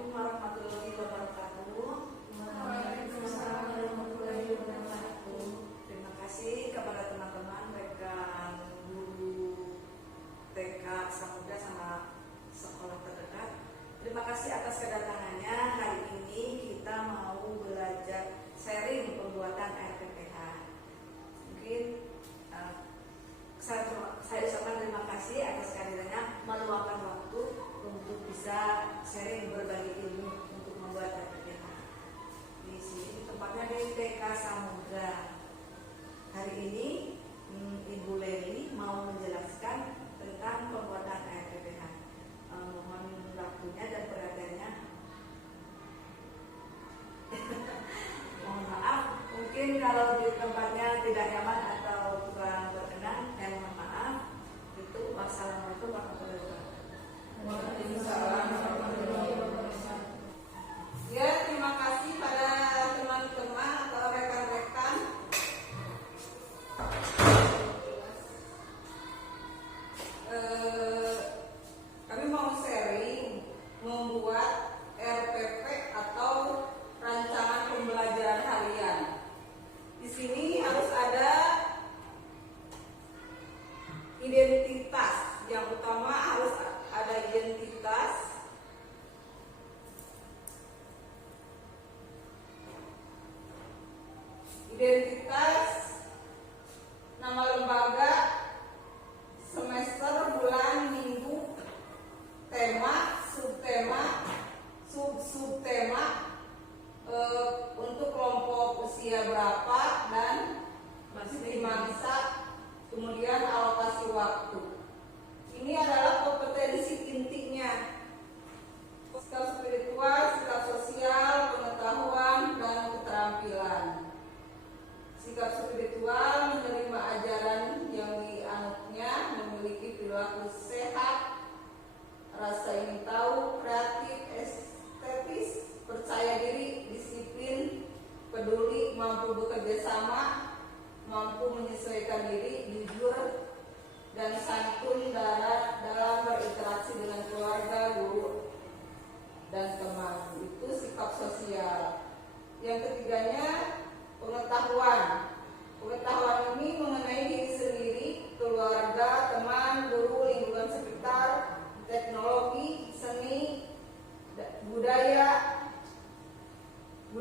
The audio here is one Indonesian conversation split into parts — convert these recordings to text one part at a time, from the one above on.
Assalamualaikum warahmatullahi wabarakatuh. Waalaikumsalam warahmatullahi wabarakatuh. Terima kasih kepada teman-teman rekan guru TK Samudra sama sekolah terdekat. Terima kasih atas kedatangannya. Hari ini kita mau belajar sharing pembuatan RPPH. Mungkin saya ucapkan terima kasih atas kehadirannya meluangkan waktu untuk bisa sharing berbagi ilmu untuk membuat RPPH. Di sini tempatnya di TK Samudra. Hari ini Ibu Leli mau menjelaskan tentang pembuatan RPPH. Mohon waktunya dan perhatiannya. Mohon maaf, mungkin kalau di tempatnya tidak nyaman atau kurang berkenan, saya mohon maaf. Itu wassalamualaikum warahmatullahi wabarakatuh. Waalaikumsalam warahmatullahi wabarakatuh. Ya, terima kasih pada teman-teman atau rekan-rekan. Kami mau sharing membuat RPP atau rancangan pembelajaran harian. Di sini harus ada identitas. Yang utama harus ada identitas. Identitas, nama lembaga, semester, bulan, minggu, tema, subtema, subtema, untuk kelompok usia berapa dan masih masa, kemudian alokasi waktu. Ini adalah kompetensi intinya. Sikap spiritual, sikap sosial, pengetahuan, dan keterampilan. Sikap spiritual menerima ajaran yang dianutnya, memiliki perilaku sehat, rasa ingin tahu, kreatif, estetis, percaya diri, disiplin, peduli, mampu bekerja sama, mampu menyesuaikan diri, jujur, dan santun dalam berinteraksi dengan keluarga, guru, dan teman. Itu sikap sosial. Yang ketiganya, pengetahuan. Pengetahuan ini mengenai diri sendiri, keluarga, teman, guru, lingkungan sekitar, teknologi, seni, budaya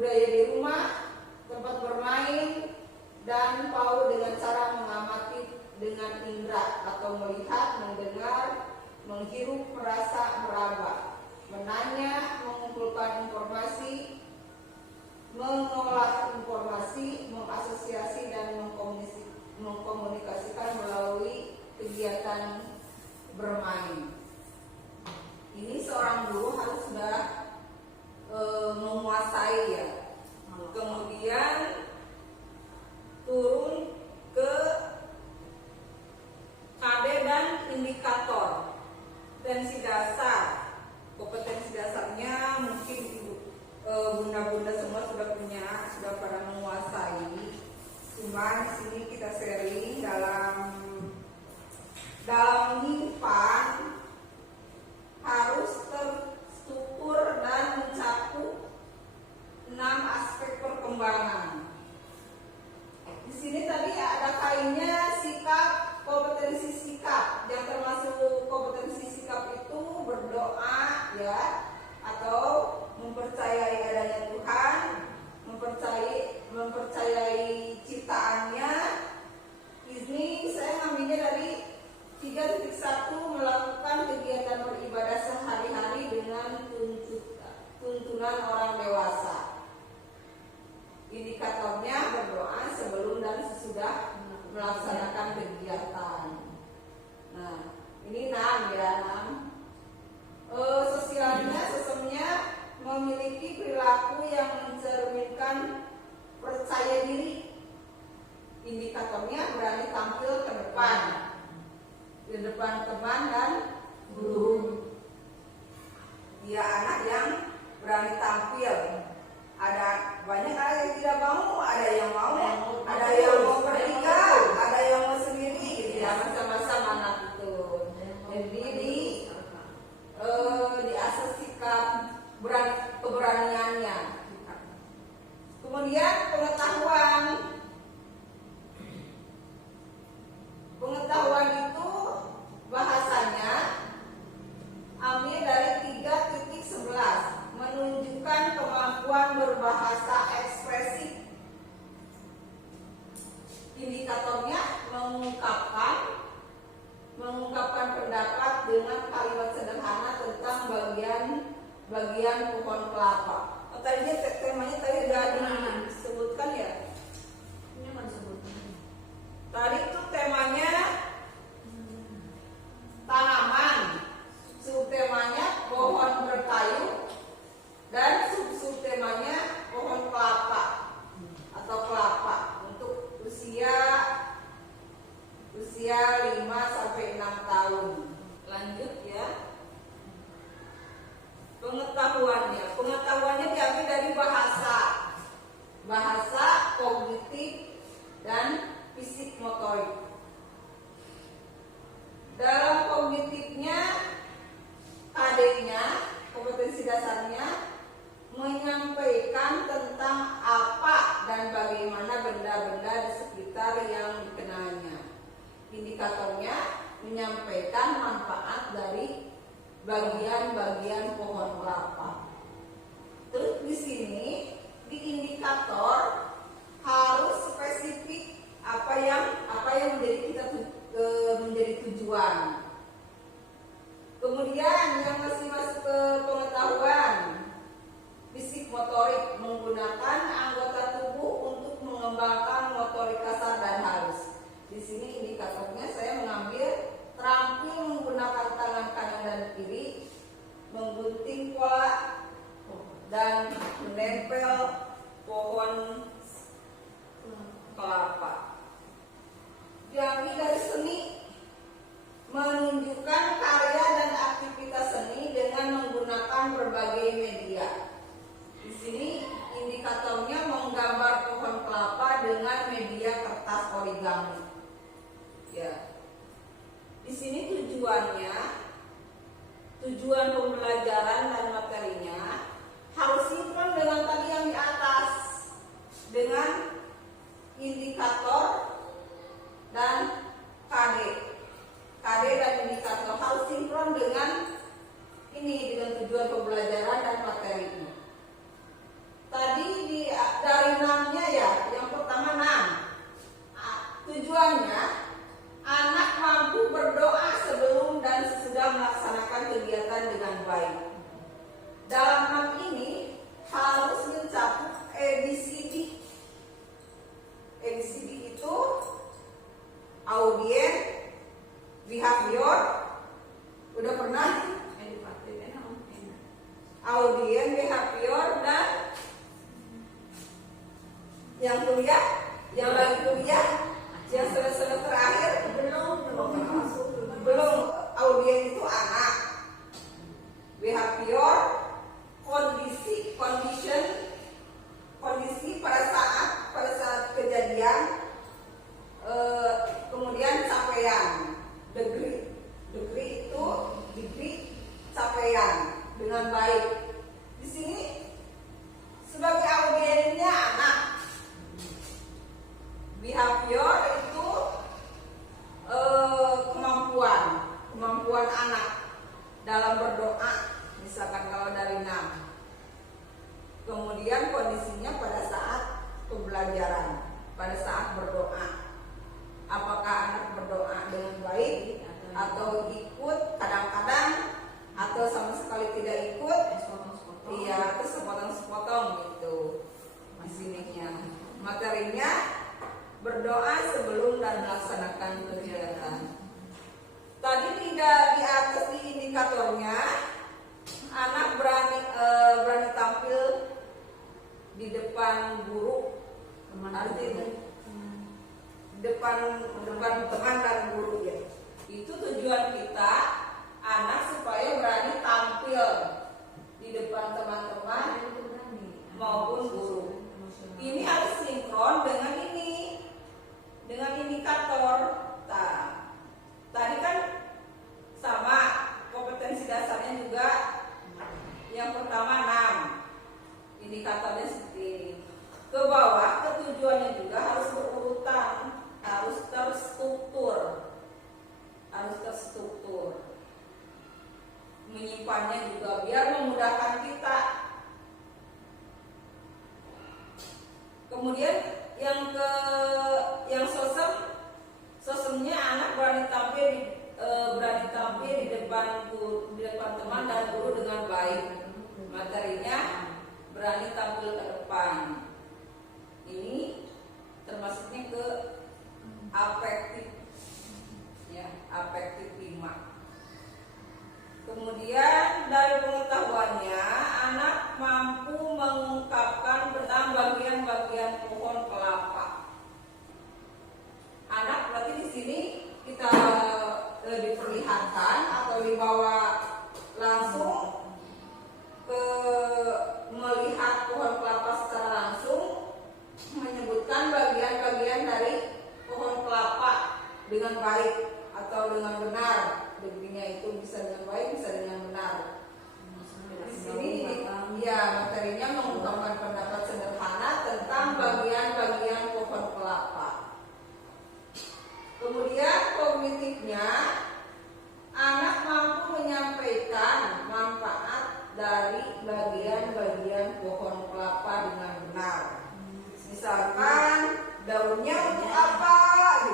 di rumah, tempat bermain, dan PAUD dengan cara mengamati dengan indera atau melihat, mendengar, menghirup, merasa, meraba, menanya, mengumpulkan informasi, mengolah informasi, mengasosiasi, dan mengkomunikasikan melalui kegiatan bermain. Ini seorang guru harus sudah menguasai ya. Kemudian turun ke KD dan indikator. Kompetensi dasar. Kompetensi dasarnya mungkin bunda-bunda semua sudah punya, sudah pada menguasai. Cuma di sini kita sharing dalam MIPAN harus terstruktur dan mencakup 6 aspek perkembangan. Di sini tadi ada kainnya sikap, kompetensi sikap. Yang termasuk kompetensi sikap itu berdoa ya, atau mempercayai adanya Tuhan, mempercayai ciptaannya. Ini saya ngambilnya dari 3.1, melakukan kegiatan beribadah sehari-hari dengan tuntunan orang dewasa. Indikatornya berdoa sebelum dan sesudah melaksanakan kegiatan. Nah, ini 6 ya, 6. Sosialnya, sistemnya memiliki perilaku yang mencerminkan percaya diri. Indikatornya berani tampil ke depan, di depan teman dan guru. bagian pohon kelapa. Oh, tadinya temanya tadi udah disebutkan ya. Ini kan sebutnya. Tadi tuh temanya tanaman, subtemanya pohon berkayu, dan subtemanya pohon kelapa atau kelapa untuk usia 5 sampai 6 tahun. Lanjut ya. Pengetahuannya diambil dari bahasa kognitif dan fisik motorik. Dalam kognitifnya, KD-nya, kompetensi dasarnya, menyampaikan tentang apa dan bagaimana benda-benda di sekitar yang dikenalnya. Indikatornya menyampaikan manfaat dari bagian-bagian pohon kelapa. Terus di sini di indikator harus spesifik apa yang menjadi tujuan. Kemudian yang masih masuk ke pengetahuan fisik motorik, menggunakan anggota tubuh untuk mengembangkan motorik kasar dan halus. Di sini indikatornya saya mengambil terampil menggunakan tangan kanan dan kiri, menggunting pola dan menempel pohon kelapa. Diambil dari seni, menunjukkan karya dan aktivitas seni dengan menggunakan berbagai media. Di sini indikatornya menggambar pohon kelapa dengan media kertas origami. Ya. Di sini tujuan pembelajaran dan materinya harus sinkron dengan tadi yang di atas, dengan indikator dan KD dan indikator harus sinkron dengan tujuan pembelajaran dan materinya. Tadi dari 6-nya ya, yang pertama 6. Tujuannya anak mampu berdoa sebelum dan sesudah melaksanakan kegiatan dengan baik. Dalam 6 ini harus mencakup ABCD. ABCD itu audien, behavior, udah pernah? Audien, behavior, dan yang kuliah, yang lagi kuliah, yang semester terakhir belum. Audien itu anak, behavior, kondisi pada saat kejadian, kemudian capaian, degree itu capaian dengan baik. Di sini sebagai audiennya anak, behavior itu kemampuan anak dalam berdoa, misalkan kalau dari 6. Kemudian kondisinya pada saat pembelajaran, pada saat berdoa. Apakah anak berdoa dengan baik atau ikut kadang-kadang atau sama sekali tidak ikut? Iya, terus sepotong-sepotong gitu. Di sininya materinya berdoa sebelum dan melaksanakan kegiatan. Tadi tidak di atas di indikatornya, anak berani tampil di depan guru, artinya depan teman dan guru ya. Itu tujuan kita, anak supaya berani tampil di depan teman-teman maupun guru. Ini harus sinkron dengan indikator. Tadi kan sama kompetensi dasarnya juga. Yang pertama 6, indikatornya seperti ini. Ke bawah ketujuannya juga harus berurutan, harus terstruktur. Menyimpannya juga biar memudahkan kita. Kemudian yang sosemnya anak berani tampil di depan teman dan guru dengan baik. berani tampil ke depan. Ini termasuknya ke afektif, ya, afektif 5. Kemudian dari pengetahuannya, anak mampu mengungkapkan tentang bagian-bagian pohon kelapa. Anak berarti di sini kita diperlihatkan atau dibawa langsung ke melihat pohon kelapa secara langsung, menyebutkan bagian-bagian dari pohon kelapa dengan baik atau dengan benar. Begininya itu bisa dengan baik, bisa dengan benar. Di sini ya materinya mengungkapkan pendapat sederhana tentang bagian-bagian pohon kelapa. Kemudian kognitifnya, anak mampu menyampaikan manfaat dari bagian-bagian pohon kelapa dengan benar. Misalkan daunnya untuk apa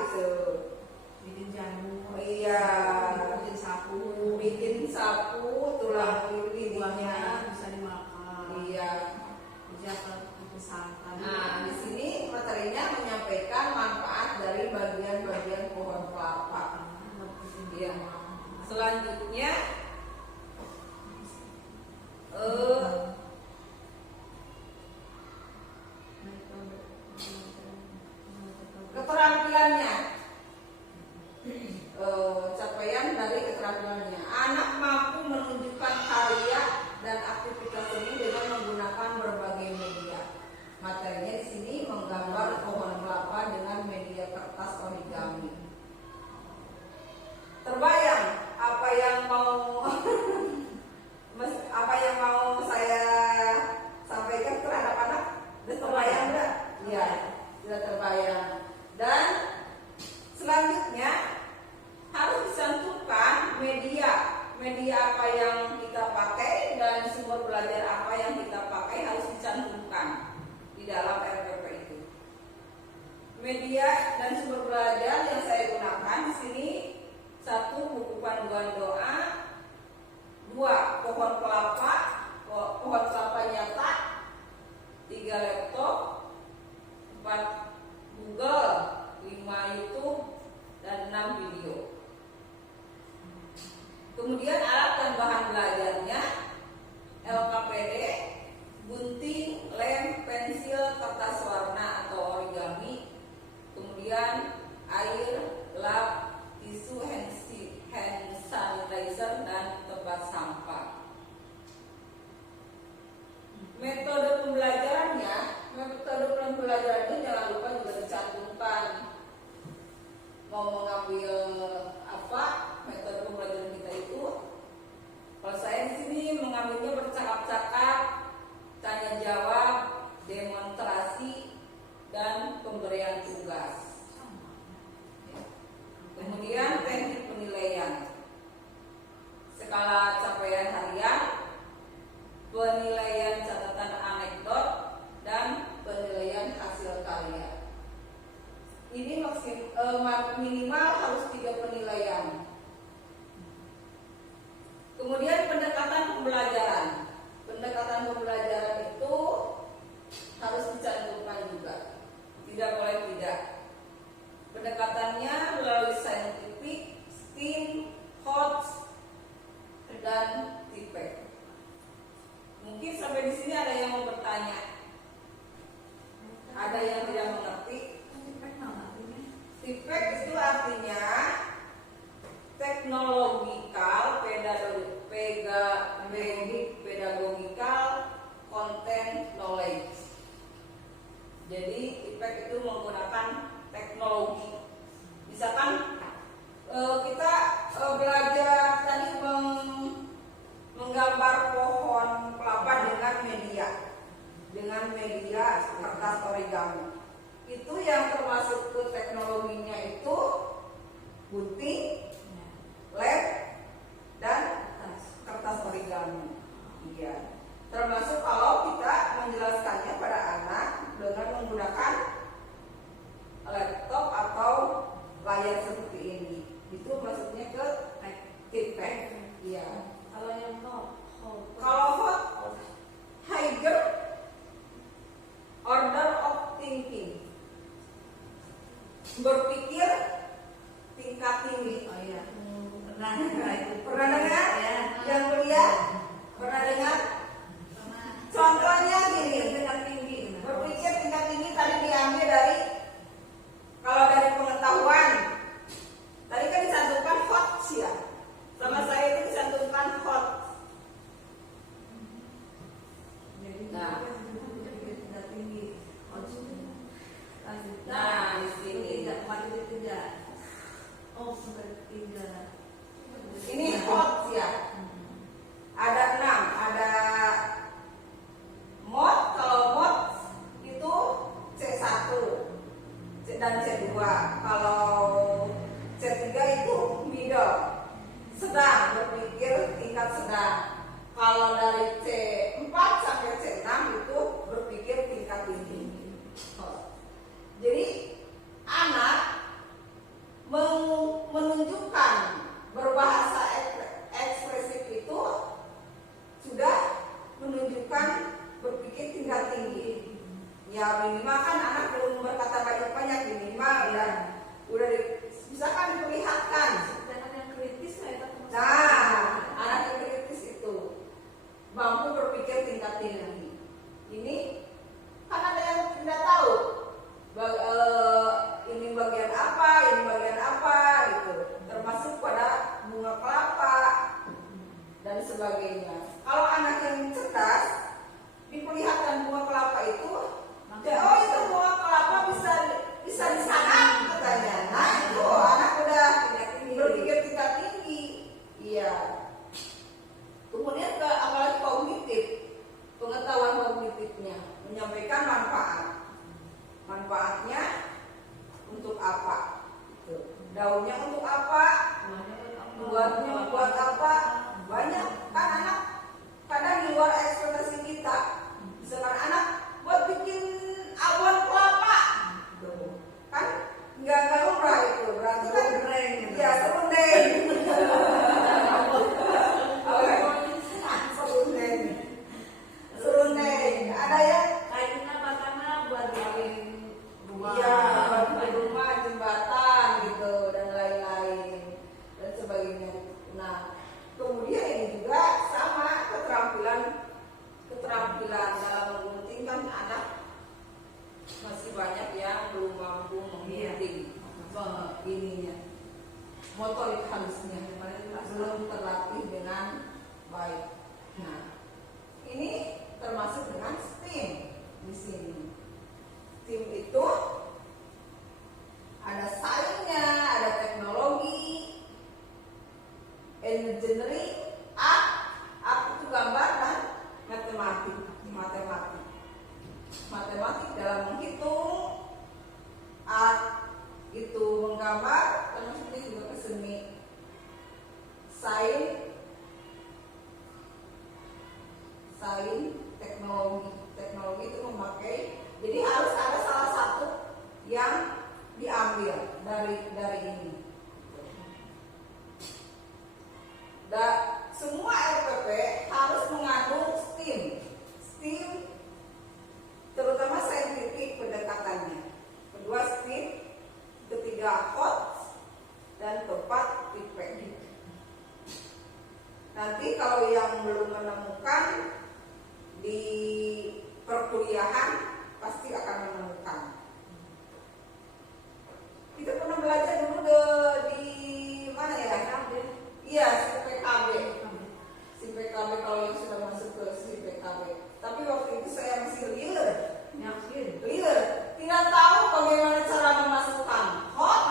gitu. Bikin jamu. Iya, bikin sapu. bikin sapu, tulang lilinya bisa dimakan. Iya. Bisa ke santan. Nah, di sini materinya menyampaikan manfaat dari bagian-bagian pohon kelapa. Iya. Selanjutnya keterampilannya, capaian dari keterampilannya. Anak mampu menunjukkan karya dan aktivitas seni dengan menggunakan berbagai media. Materinya di sini menggambar pohon kelapa dengan media kertas origami. Terbayang apa yang mau apa yang mau saya sampaikan terhadap anak? Sudah terbayang enggak? Iya, sudah terbayang. Dan selanjutnya harus dicantumkan media apa yang kita pakai dan sumber belajar apa yang kita pakai harus dicantumkan di dalam RPP itu. Media dan sumber belajar yang saya gunakan di sini: 1. Buku panduan doa, 2. Pohon kelapa nyata, 3. Laptop, 4. Google, 5. YouTube, dan 6. Video. Kemudian alat dan bahan belajarnya: LKPD, gunting, lem, pensil, kertas warna atau origami, kemudian air, lap, tisu, hand sanitizer, dan tempat sampah. Metode pembelajarannya jangan lupa juga dicantumkan. Mau mengambil apa metode pembelajaran kita itu? Kalau saya di sini mengambilnya bercakap-cakap, tanya jawab, demonstrasi, dan pemberian tugas. Kemudian teknik penilaian, skala capaian harian, penilaian catatan anekdot, dan penilaian hasil karya. Ini minimal harus 3 penilaian. Kemudian pendekatan pembelajaran. Pendekatan pembelajaran itu harus dicantumkan juga. Tidak boleh tidak. Pendekatannya melalui scientific, STEAM, HOTS, dan TIPEC. Mungkin sampai di sini ada yang mau bertanya. Ada yang tidak mengerti. TIPEC itu artinya teknologikal, pedagogical, content knowledge. Jadi TIPEC itu menggunakan teknologi. Misalkan kita belajar tadi menggambar pohon kelapa dengan media kertas origami. Itu yang termasuk ke teknologinya itu gunting, lem, dan kertas origami. Iya. Termasuk kalau kita menjelaskannya pada anak dengan menggunakan laptop atau layar seperti ini. Itu maksudnya ke TIPEC. Iya. Kalau yang Kalau hot, Haiger berpikir tingkat tinggi. Oh iya. Pernah itu. Pernah dengar? Ya. Yang kuliah? Pernah dengar? Contohnya gini, Tingkat tinggi. berpikir tingkat tinggi tadi diambil dari, kalau dari pengetahuan, tadi kan dicantumkan hot ya, sama saya itu dicantumkan hot. Jadi Nah. tingkat tinggi. Lanjut. Nah, di sini. Tidak, mati tidak. Oh, sampai 3. Ini hot ya. Ada 6, ada mod. Kalau mod itu C1 dan C2. Kalau C3 itu middle, sedang, berpikir tingkat sedang. Kalau dari C4 sampai C6 itu berpikir tingkat tinggi. Jadi anak menunjukkan berbahasa ekspresif itu sudah menunjukkan berpikir tingkat tinggi. Ya minimal kan anak belum berkata banyak-banyak, minimal udah misalkan diperlihatkan. Dan ada yang kritis lah itu. Nah, anak yang kritis itu mampu berpikir tingkat tinggi. Ini kan ada yang tidak tahu ini bagian apa gitu. Termasuk pada bunga kelapa dan sebagainya. Kalau anak yang cerdas diperlihatkan bunga kelapa itu, oh itu bunga kelapa bisa di sana katanya. Nah itu anak udah berpikir tingkat tinggi. Iya. Kemudian apalagi kognitif, pengetahuan kognitifnya, menyampaikan manfaatnya untuk apa, daunnya untuk apa, buatnya buat apa, banyak kan anak kadang di luar ekspektasi kita. Misalkan anak buat bikin abon kelapa, kan nggak lumrah itu, berarti kan ya serundeng. Serundeng. Ada yang Kayunya batangnya buat bikin rumah. iya, rumah, jembatan gitu dan lain-lain dan sebagainya. Nah, kemudian ini juga sama keterampilan dalam megunting kan anak masih banyak yang belum mampu menggunting ininya, motorik halusnya belum terlatih dengan baik. Nah, ini termasuk dengan STEAM di sini. STEAM itu ada sainsnya, ada teknologi, engineering, art itu gambar dan matematik dalam menghitung, art itu menggambar, termasuk ini juga ke seni. Sains teknologi itu memakai, jadi harus ada salah satu yang diambil dari ini. Dan semua RPP harus mengandung STEAM, terutama saintifik pendekatannya. Kedua STEAM, ketiga hot, dan keempat feedback. Nanti kalau yang belum menemukan di perkuliahan pasti akan menemukan. Kita pernah belajar dulu di mana ya? Iya, PKB. Si PKB kalau yang sudah masuk ke si PKB. Tapi waktu itu saya masih liar. Tidak tahu bagaimana cara memasukkan hot,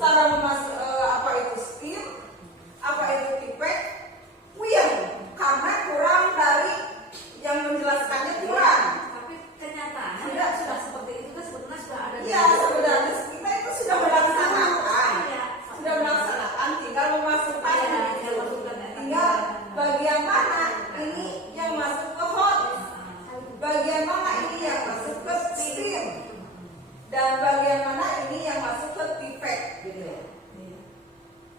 cara memasuk apa itu STEAM, apa itu feedback. Karena kurang dari yang menjelaskannya kurang. Tapi kenyataannya Sudah. seperti itu kan sebetulnya sudah ada. Iya, sebenarnya kita itu sudah melaksanakan. Iya. Sudah melaksanakan, tinggal memasukkan. Iya, tinggal masukkan. Tinggal bagian mana ini yang masuk ke hot, bagian mana ini yang masuk ke STEAM, dan bagian mana ini yang masuk ke feedback gitu.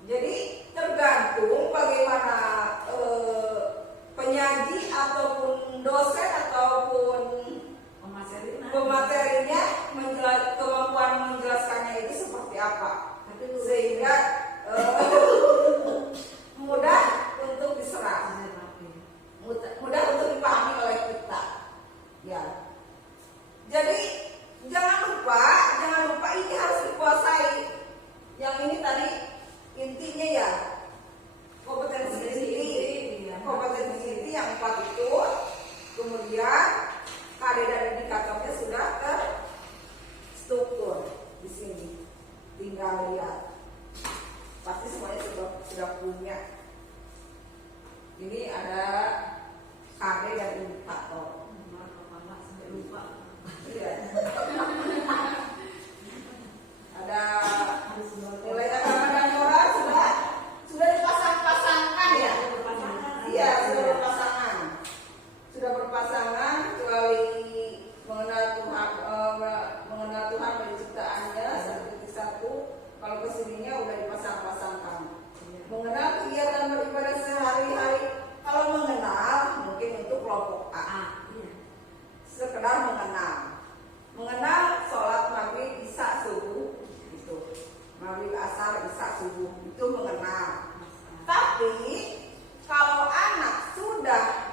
Jadi tergantung bagaimana penyaji ataupun dosen ataupun Pematerinya pematerinya kemampuan menjelaskan Ya, sudah berpasangan. Sudah berpasangan kecuali mengenal Tuhan, mengenal Tuhan dari ciptaannya satu. Kalau kesininya udah dipasang-pasangkan. Mengenal kegiatan beribadah sehari-hari. Kalau mengenal mungkin untuk kelompok A. Sekedar mengenal sholat maghrib isya subuh itu, maghrib asar isya subuh itu mengenal. Tapi kalau anak sudah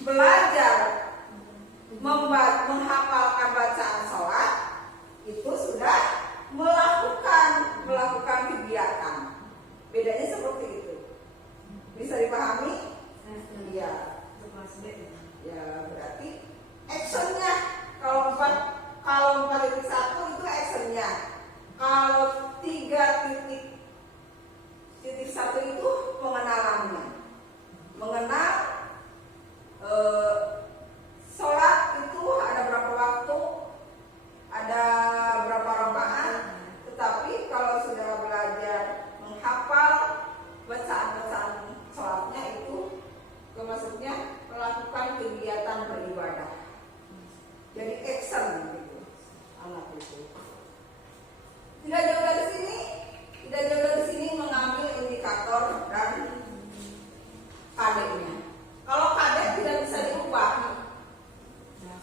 belajar menghafalkan bacaan sholat, itu sudah melakukan kegiatan. Bedanya seperti itu. Bisa dipahami? Iya. Ya, berarti actionnya kalau 4.1 itu actionnya. Kalau 3.1 itu pengenalannya. Mengenal sholat itu ada berapa waktu, ada berapa rakaat. Tetapi kalau sudah belajar menghafal bacaan-bacaan sholatnya itu, maksudnya melakukan kegiatan beribadah. Jadi action gitu, anak itu. Tidak jauh dari sini mengambil indikator dan KD-nya. Kalau KD tidak bisa diubah,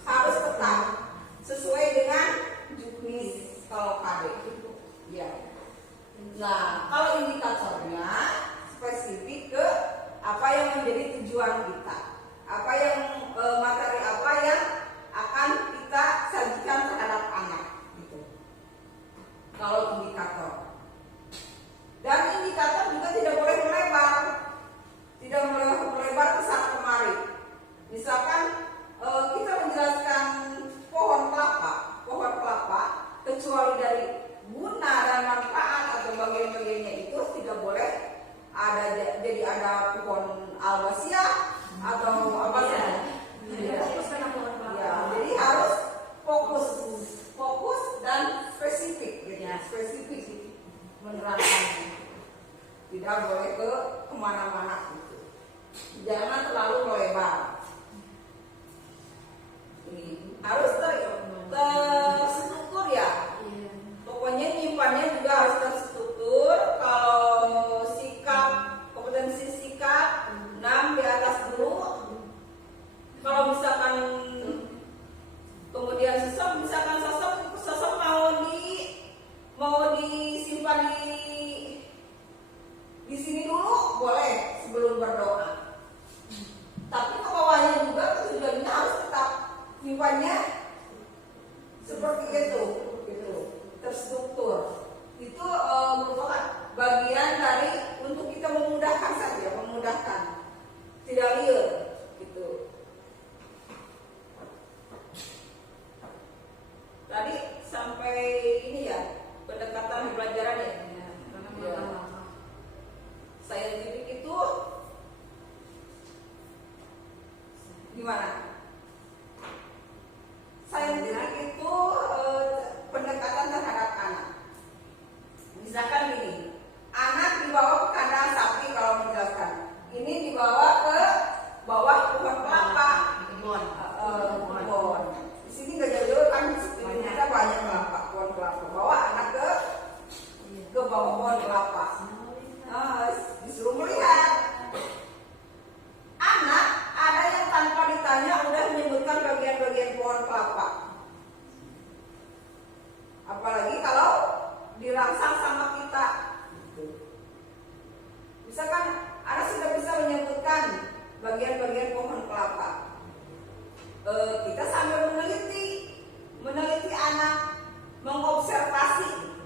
harus tetap sesuai dengan juknis kalau KD itu. Ya. Nah, kalau indikatornya spesifik ke apa yang menjadi tujuan kita, apa yang materi apa yang akan kita sajikan terhadap anak gitu. Kalau indikator, dan indikator juga tidak boleh melebar ke sana kemari. Misalkan kita menjelaskan pohon kelapa, kecuali dari guna dan manfaat atau bagian-bagiannya itu tidak boleh ada pohon albasia atau apa saja. Jadi harus fokus dan spesifik, gitu. Spesifik menerapkan. Tidak boleh ke kemana-mana gitu. Jangan terlalu melebar. Ini harus terstruktur ya. Pokoknya nyimpannya juga harus terstruktur. Kalau kompetensi sikap 6 di atas dulu. Kalau misalkan kemudian sosok mau disimpan di sini dulu boleh sebelum berdoa. Tapi ke bawahnya juga tujuannya harus tetap simpannya seperti itu, gitu, terstruktur. Itu merupakan bagian dari untuk kita memudahkan saja, tidak liar, gitu. Tadi sampai ini ya pendekatan pembelajaran ya. Saintifik itu gimana? Saintifik itu pendekatan terhadap anak. Misalkan gini, anak dibawa ke kandang sapi kalau menjelaskan. Ini dibawa ke bawah pohon kelapa. Kebun. Di sini nggak jauh-jauh kan, kita banyak pohon kelapa. Bawa anak ke bawah pohon kelapa. Disuruh melihat. Anak ada yang tanpa ditanya udah menyebutkan bagian-bagian pohon kelapa. Apalagi kalau dirangsang sama kita. Misalkan anak sudah bisa menyebutkan bagian-bagian pohon kelapa. Kita sambil meneliti anak, mengobservasi.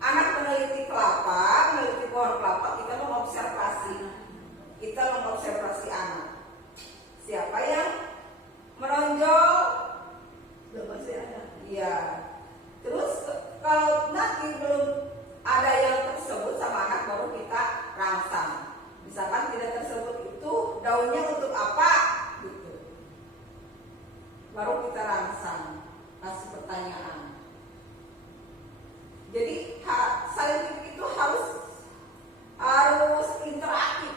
Anak meneliti pohon kelapa, kita mengobservasi anak. Siapa yang menonjol? Iya. Terus kalau nanti belum ada yang tersebut sama anak, baru kita rangsang. Misalkan tidak tersebut itu daunnya untuk apa? Gitu. Baru kita rangsang, kasih pertanyaan. Jadi saintifik itu harus interaktif,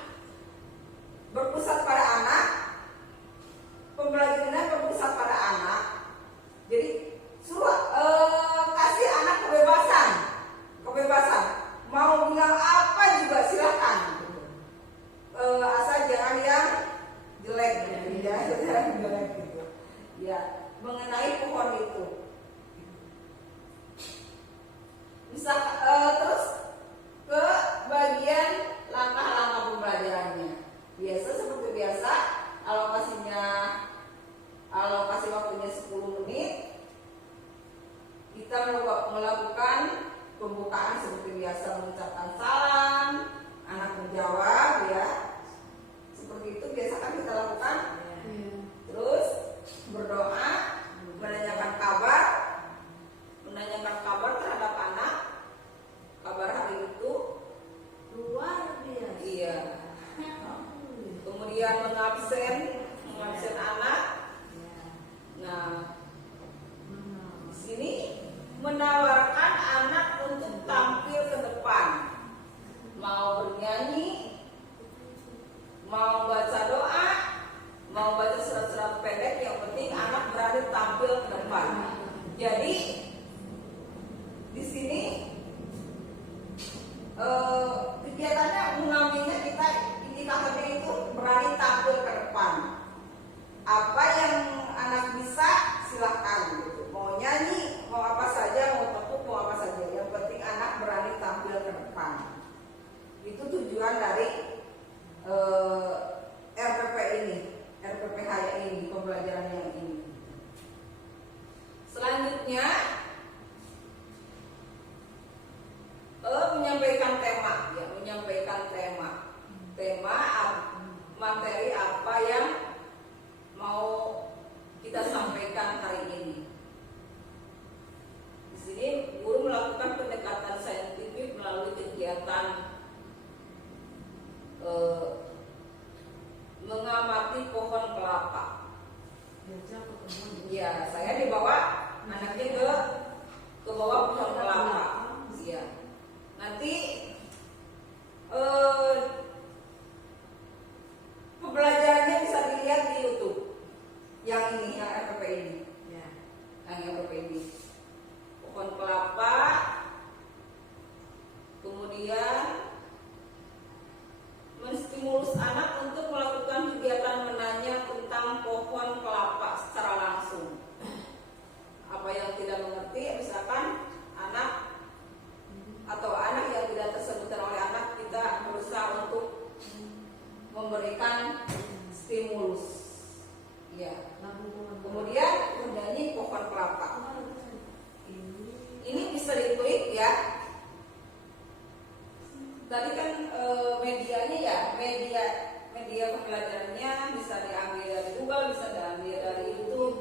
kemudian mengabsen anak. Ya. Nah, di sini menawarkan anak untuk tampil ke depan, mau bernyanyi, mau baca doa, mau baca surat-surat pendek, yang penting anak berani tampil ke depan. Jadi di sini kegiatannya mengambilnya kita indikatornya itu berani tampil ke depan. Apa yang anak bisa silahkan gitu. Mau nyanyi, mau apa saja, mau tekuk, mau apa saja. Yang penting anak berani tampil ke depan. Itu tujuan dari RPP ini, RPPH ini, pembelajaran yang ini. Selanjutnya menyampaikan tema, ya, menyampaikan tema materi apa yang mau kita sampaikan hari ini. Di sini guru melakukan pendekatan saintifik melalui kegiatan mengamati pohon kelapa. Ya, saya dibawa anaknya ke bawah pohon kelapa. Ya. Nanti pembelajarannya bisa dilihat di YouTube. Yang ini, yang RPP ini. Ya. Yang RPP ini. Pohon kelapa. Kemudian menstimulus anak untuk melakukan kegiatan menanya tentang pohon kelapa secara langsung. Apa yang tidak mengerti, misalkan anak atau anak yang tidak tersebutkan oleh anak, kita berusaha untuk memberikan stimulus. Ya. Kemudian bernyanyi pohon kelapa. Ini bisa diklik ya. Tadi kan medianya ya, media pembelajarannya bisa diambil dari Google, bisa diambil dari YouTube.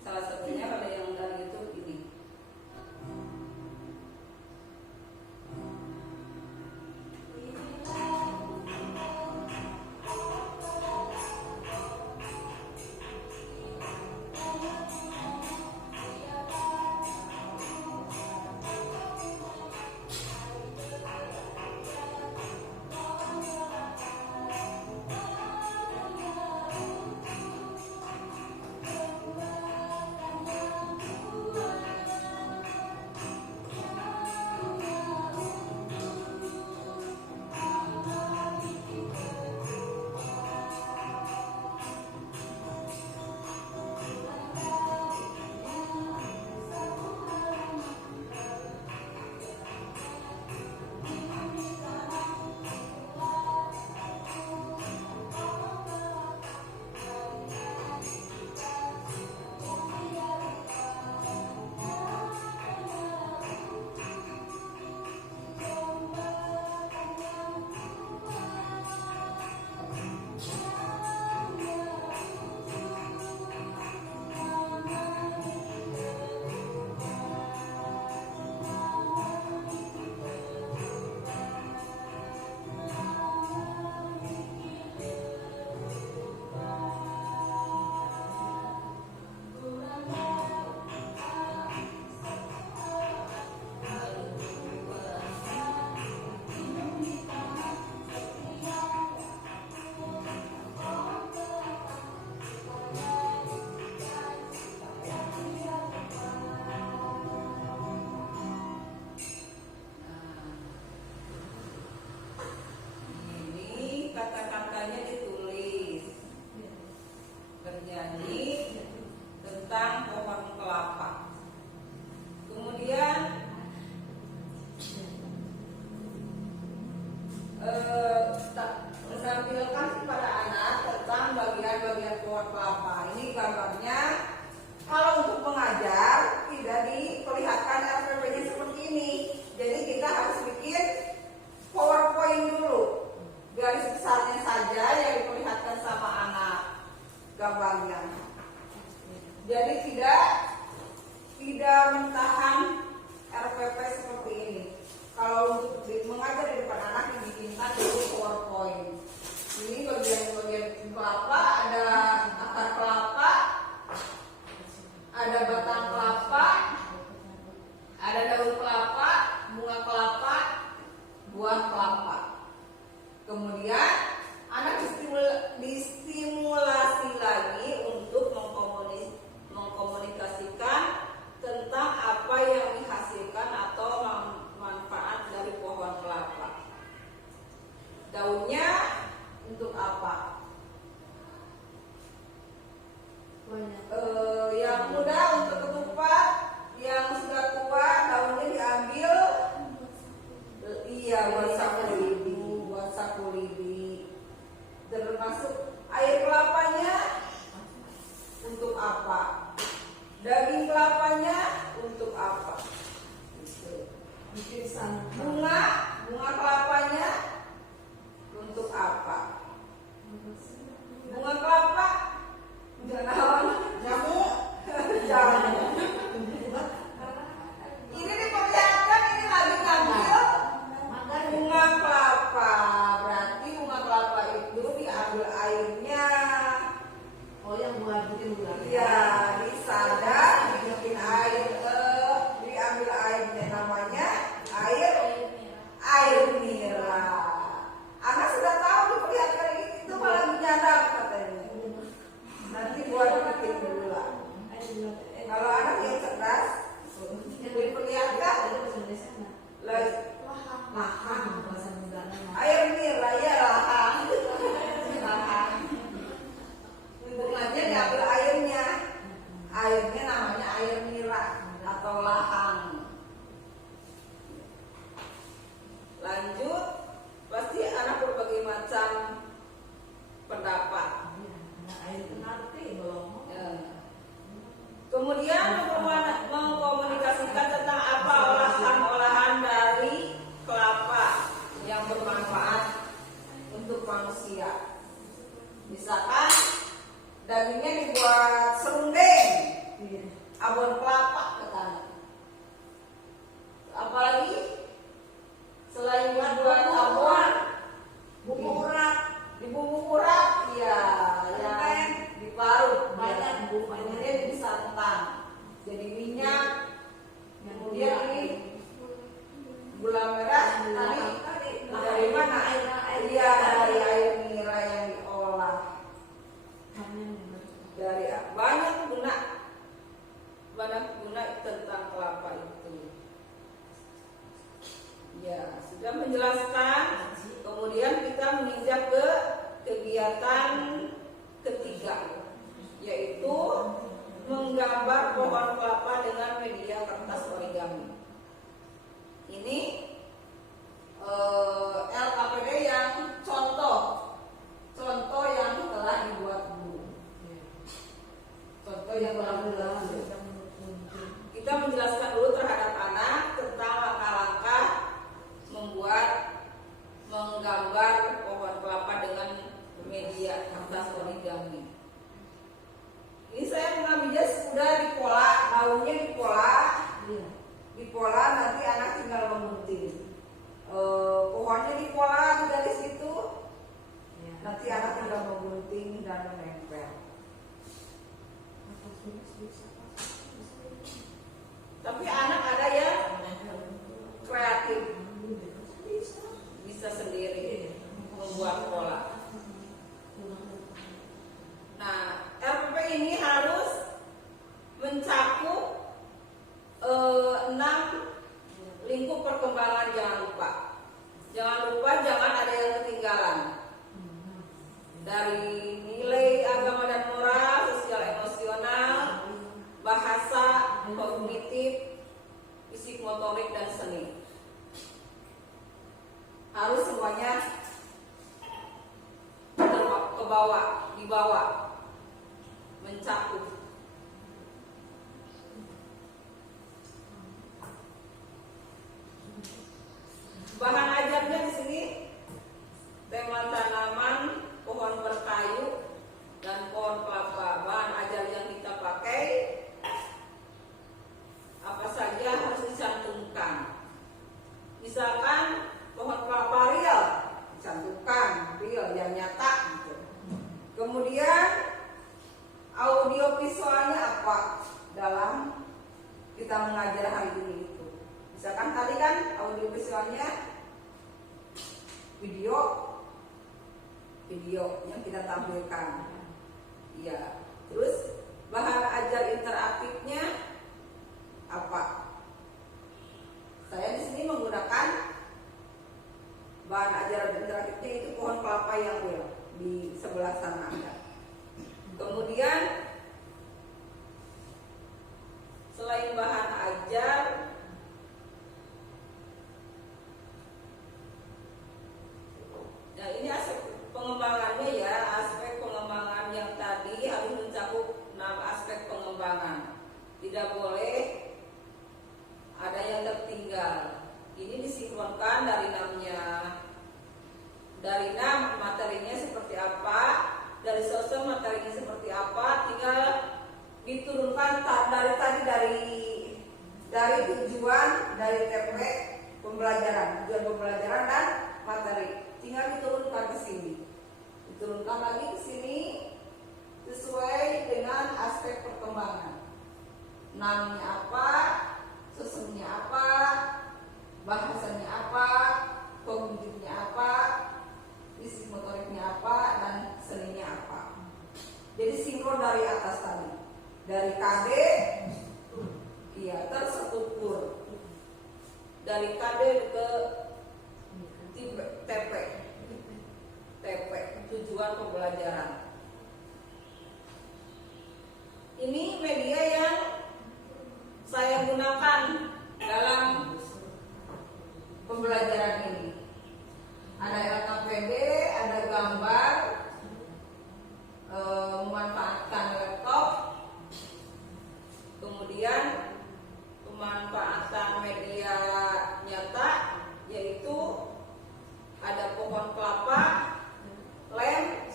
Salah satunya pada yang dari YouTube ini. menampilkan kepada anak tentang bagian-bagian pohon kelapa. Ini gambarnya. Kalau untuk mengajar tidak diperlihatkan RPP-nya seperti ini. Jadi kita harus bikin PowerPoint dulu. Garis besarnya saja yang diperlihatkan sama anak gambarnya. Jadi tidak mentahan RPP seperti ini. Kalau untuk mengajar di depan anak yang diminta dulu PowerPoint. Ini bagian-bagian kelapa Ketupanya. Yang muda untuk ketupat, yang sudah tua daunnya diambil. Iya, buat sapu lidi. Termasuk air kelapanya untuk apa? Daging kelapanya untuk apa? Gitu. Bikin santan. Bunga kelapanya untuk apa? Bunga kelapa jangan jamu. Ini diperlihatkan ini lagi ngambil bunga kelapa. Berarti bunga kelapa itu diambil airnya. Oh, yang buat bikin gula. Iya, disadar dibikin air, diambil airnya namanya air nira. Anak sudah tahu diperlihatkan itu malah menyadar katanya. Nanti buat bikin gula. Kalau anak yang cerdas diperlihatkan Lahang bahasa Sundanya. air nira ya lahang. Bunganya diambil airnya. Airnya namanya air nira atau lahang. Lanjut, pasti anak berbagai macam pendapat. Air penalti belum. Ya. Kemudian mengkomunikasikan tentang apa olahan-olahan dari kelapa yang bermanfaat untuk manusia. Misalkan dagingnya dibuat serundeng, abon kelapa katanya. Apalagi selain dibuat abon, Bumbu urat. dibumbu urat, ya, yang diparut Banyak bu, kemudian disantan jadi minyak. Kemudian ini gula merah tadi dari mana? Iya, dari air nira yang diolah. Dari banyak guna tentang kelapa itu. Ya, sudah menjelaskan. Kemudian kita menginjak ke kegiatan ketiga, yaitu menggambar pohon kelapa dengan media kertas origami. Ini LKPD yang contoh yang telah dibuat dulu. Contoh yang telah dibuat dulu. Kita menjelaskan dulu terhadap anak tentang langkah-langkah menggambar pohon kelapa dengan media kertas origami. Ini saya mengambilnya sudah dipola, daunnya dipola, nanti anak tinggal mengunting. Pohonnya dipola di garis itu, nanti anak tinggal menggunting dan menempel. Tapi anak ada yang kreatif, bisa sendiri membuat pola. Nah, RPP ini harus mencakup 6 lingkup perkembangan. Jangan ada yang ketinggalan. Dari nilai agama dan moral, sosial emosional, bahasa, kognitif, fisik motorik dan seni. Harus semuanya dibawa, mencakup. Bahan ajarnya di sini tema tanaman, pohon berkayu, dan pohon kelapa. Bahan ajar yang kita pakai apa saja harus dicantumkan. Misalkan pohon kelapa real, dicantumkan real yang nyata gitu. Kemudian audio visualnya apa dalam kita mengajar hari ini itu. Misalkan tadi kan audio visualnya video yang kita tampilkan. Iya. Terus bahan ajar interaktifnya apa? Saya di sini menggunakan bahan ajar interaktifnya itu pohon kelapa yang real di sebelah sana ada. Kemudian tidak boleh ada yang tertinggal. Ini disinkronkan dari namanya, dari nam materinya seperti apa, dari sosok materinya seperti apa, tinggal diturunkan dari tujuan, dari TP pembelajaran, tujuan pembelajaran dan materi, tinggal diturunkan ke sini, diturunkan lagi ke sini sesuai dengan aspek perkembangan. Namanya apa, sosoknya apa, bahasanya apa, kognitifnya apa, fisik motoriknya apa, dan seninya apa. Jadi sinkron dari atas tadi, dari KD, iya terstruktur, dari KD ke TP, tujuan pembelajaran. Ini media yang saya gunakan dalam pembelajaran ini. Ada LKPD, ada gambar, memanfaatkan laptop, kemudian pemanfaatan media nyata, yaitu ada pohon kelapa, lem,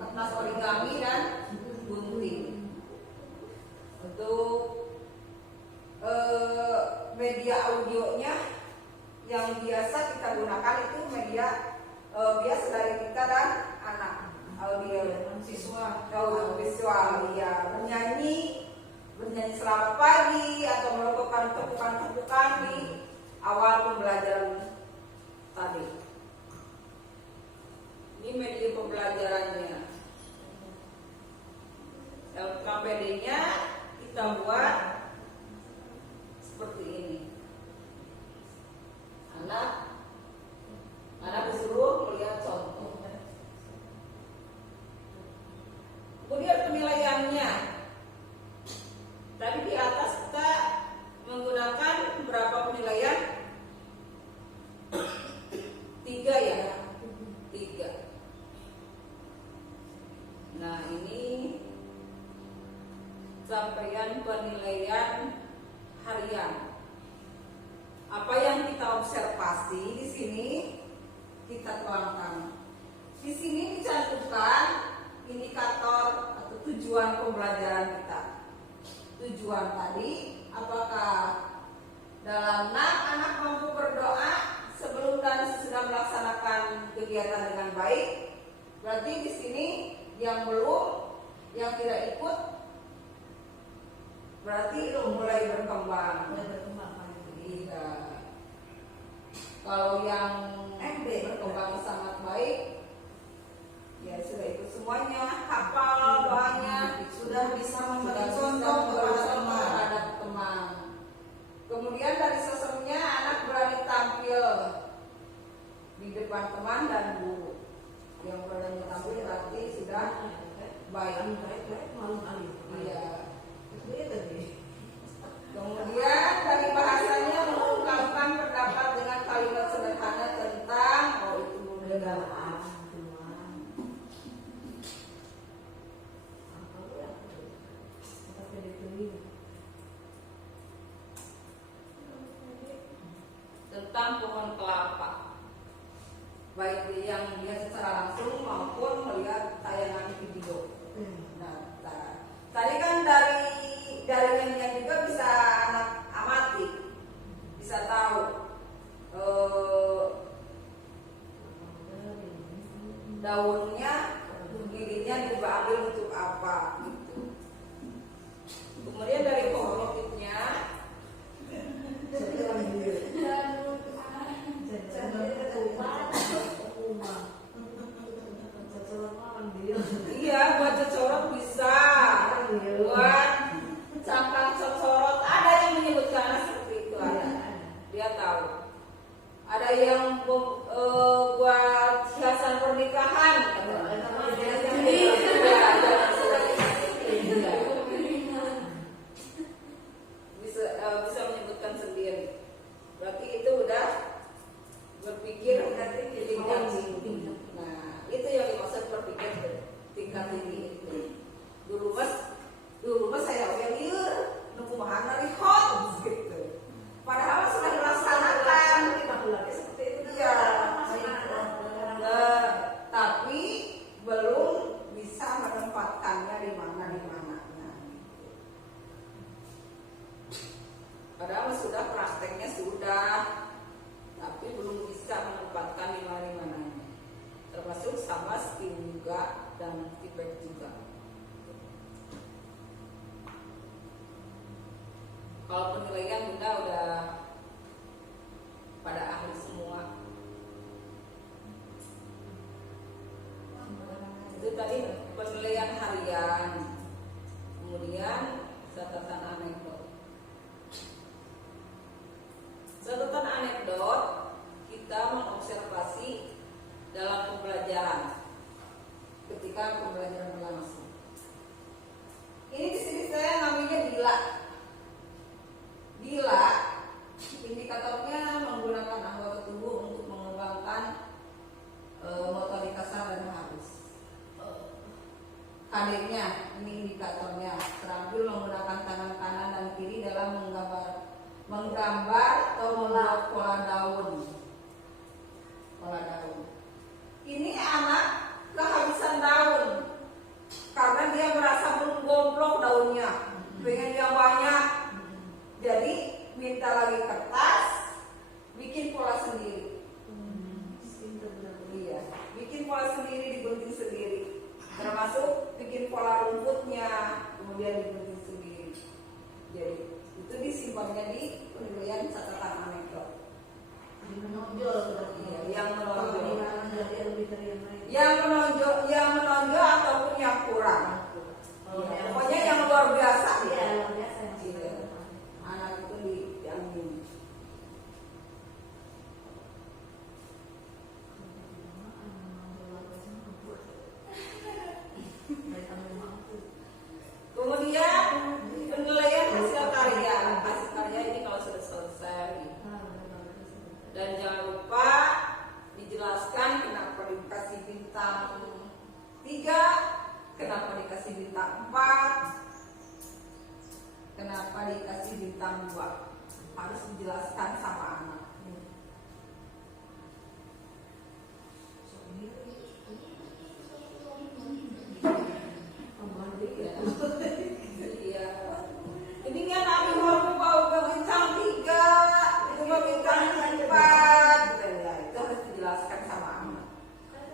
kertas origami, dan gunting. Untuk media audionya yang biasa kita gunakan itu media biasa dari kita dan anak, audio visual, ya, bernyanyi selamat pagi atau melakukan tepukan-tepukan di awal pembelajaran tadi. Ini media pembelajarannya. LKPD-nya kita buat seperti ini. Anak disuruh melihat contoh. Kemudian penilaiannya. Tadi di atas kita menggunakan berapa penilaian? 3 ya? 3. Nah, ini capaian penilaian harian. Apa yang kita observasi di sini kita tuangkan. Di sini dicantumkan indikator atau tujuan pembelajaran kita. Tujuan tadi, apakah dalam 6 anak mampu berdoa sebelum dan sesudah melaksanakan kegiatan dengan baik. Berarti di sini yang belum, yang tidak ikut, berarti itu mulai berkembang. Iya. Kalau yang berkembang sangat baik, ya sudah ikut semuanya, hafal doanya, sudah bisa memberi sudah contoh kepada teman. Kemudian dari sosoknya anak berani tampil di depan teman dan guru. Yang berani tampil berarti sudah baik. Iya. Kemudian dari bahasanya mengungkapkan pendapat dengan kalimat sederhana tentang itu budaya. Tentang pohon kelapa, baik yang dia secara langsung maupun melihat tayangan video. Nah, tadi kan dari nyanyian juga bisa anak amati, bisa tahu daunnya, giginya diambil untuk apa gitu. Kemudian dari kognitifnya iya, buat cocorot bisa, buat cangkang cocorot ada yang menyebutkan seperti itu, ada, dia tahu. Ada yang buat hiasan pernikahan, Kalau penilaian Bunda udah pada ahli semua. Itu tadi penilaian harian, kemudian catatan anekdot. Catatan anekdot kita mengobservasi dalam pembelajaran ketika pembelajaran berlangsung. Ini di sini saya namanya bila. Bila indikatornya menggunakan anggota tubuh untuk mengembangkan motorik kasar dan halus. KD-nya, ini indikatornya, terampil menggunakan tangan kanan dan kiri dalam menggambar atau membuat pola daun. Pola daun. Ini anak kehabisan daun karena dia merasa belum gomplok daunnya, pengen yang banyak. Jadi minta lagi kertas, bikin pola sendiri. Iya, bikin pola sendiri, digunting sendiri. Termasuk bikin pola rumputnya, kemudian digunting sendiri. Jadi itu disimpannya di penilaian catatan anekdot. Menonjol berarti. Iya, yang menonjol. Penilaian dari lebih dari yang lain. Yang menonjol ataupun yang kurang. Iya, pokoknya yang luar biasa. Iya, luar biasa. Iya. Anak itu diambil. Kemudian penilaian hasil karya. Hasil karya ini kalau sudah selesai. Dan jangan lupa dijelaskan kenapa dikasih bintang 3, kenapa dikasih bintang 4, kenapa dikasih bintang 2. Harus dijelaskan sama anak. Iya. Ini kan Abi mau ke bintang 3, itu mau bintang 4. Ya, itu harus dijelaskan sama anak.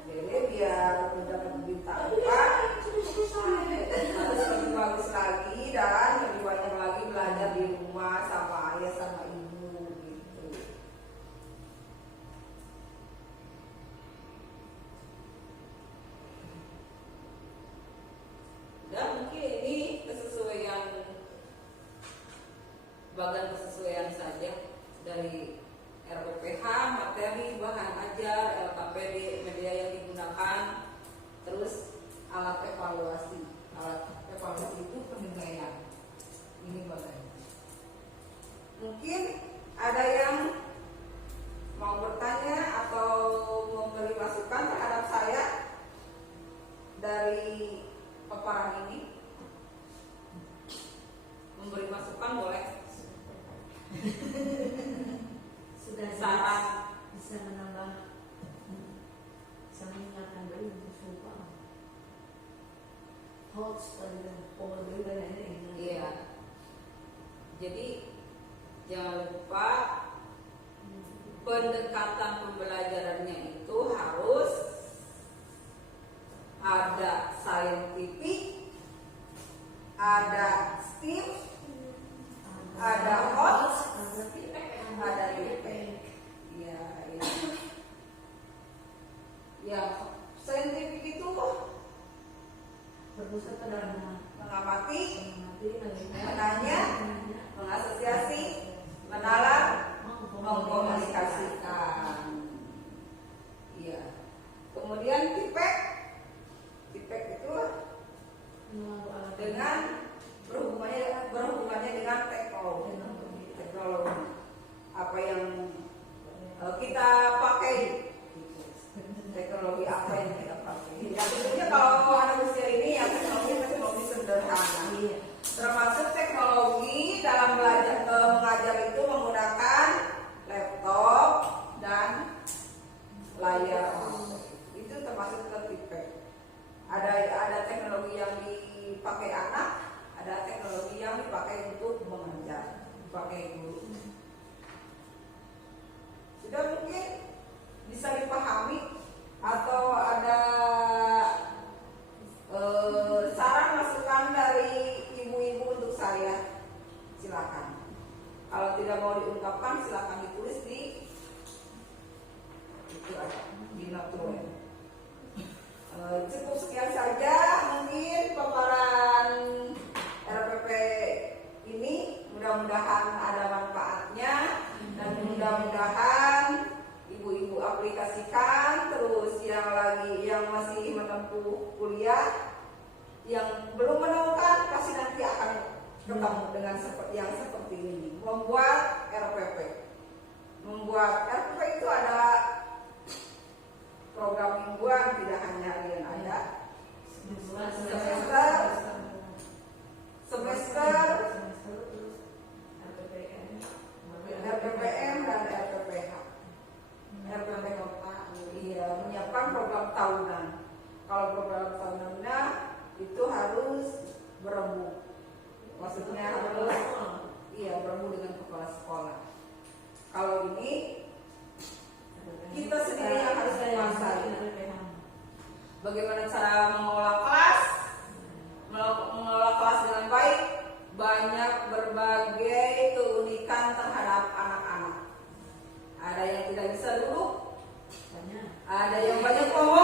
Jadi biar mendapat bintang 4 harus lebih bagus lagi dan lebih banyak lagi belajar di rumah sama ayah sama ibu gitu. Dan mungkin ini bagian kesesuaian saja dari RPPH, materi, bahan ajar, LKPD, media yang digunakan, terus alat evaluasi. Alat evaluasi itu penilaian. Ini bagiannya. Mungkin ada yang mau bertanya atau memberi masukan terhadap saya dari paparan ini. Memberi masukan boleh. Sudah Saran. bisa menambah, bisa meningkatkan diri untuk suka. Hots dan pola diri dan ini. Iya. Jadi jangan lupa pendekatan pembelajarannya itu harus ada saintifik, ada STEAM, ada HOTS, ada IPK. Iya, iya. Ya, saintifik itu berpusat pada mengamati, menanya, menanya, mengasosiasi, menalar, mengkomunikasikan. Iya. Kemudian tipek itu dengan berhubungannya dengan teknologi. Apa yang kita pakai, teknologi apa yang kita pakai. Ya tentunya kalau anak usia ini ya teknologi sederhana. Termasuk teknologi dalam belajar mengajar itu menggunakan laptop dan layar. Itu termasuk Yang belum menemukan pasti nanti akan ketemu dengan yang seperti ini. Membuat RPP. Membuat RPP itu ada program mingguan, tidak hanya harian ada. Semester, RPPM dan RPPH. RPP kota, iya, menyiapkan program tahunan. Kalau program tahunannya itu harus berembuk, maksudnya harus berembuk dengan kepala sekolah. Kalau ini kita sendiri yang harus menguasai bagaimana cara mengelola kelas dengan baik. Banyak berbagai keunikan terhadap anak-anak. Ada yang tidak bisa duduk, ada yang banyak ngomong,